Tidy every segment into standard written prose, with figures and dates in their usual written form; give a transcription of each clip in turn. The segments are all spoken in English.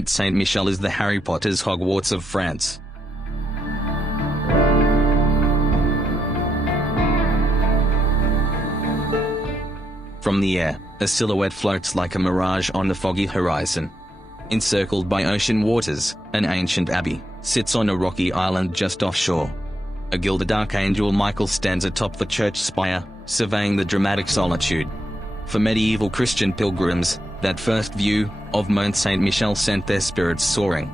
Mont Saint-Michel is the Harry Potter's Hogwarts of France. From the air, a silhouette floats like a mirage on the foggy horizon. Encircled by ocean waters, an ancient abbey sits on a rocky island just offshore. A gilded archangel Michael stands atop the church spire, surveying the dramatic solitude. For medieval Christian pilgrims, that first view of Mont Saint-Michel sent their spirits soaring.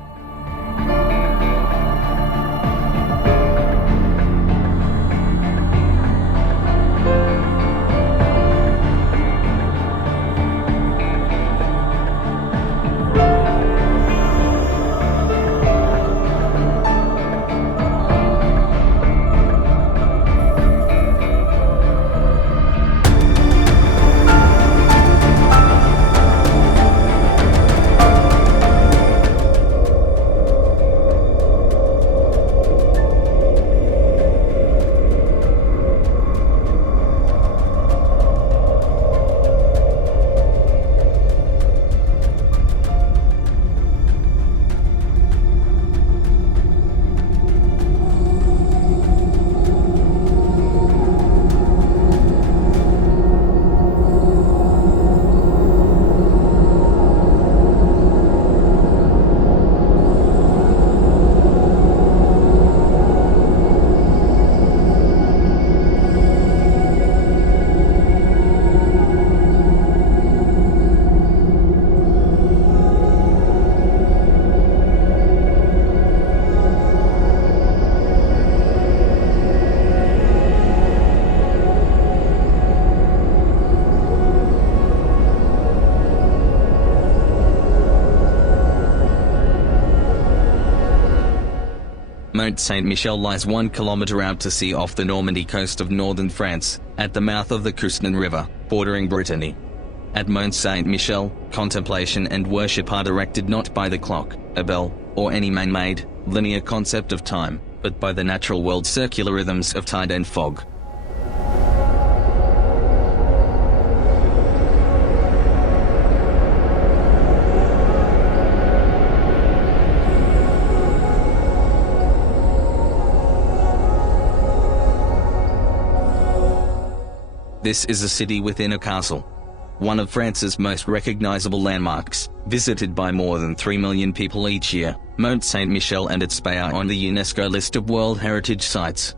Mont Saint-Michel lies 1 kilometre out to sea off the Normandy coast of northern France, at the mouth of the Couesnon River, bordering Brittany. At Mont Saint-Michel, contemplation and worship are directed not by the clock, a bell, or any man-made, linear concept of time, but by the natural world's circular rhythms of tide and fog. This is a city within a castle. One of France's most recognizable landmarks, visited by more than 3 million people each year, Mont Saint-Michel and its spire are on the UNESCO list of World Heritage Sites.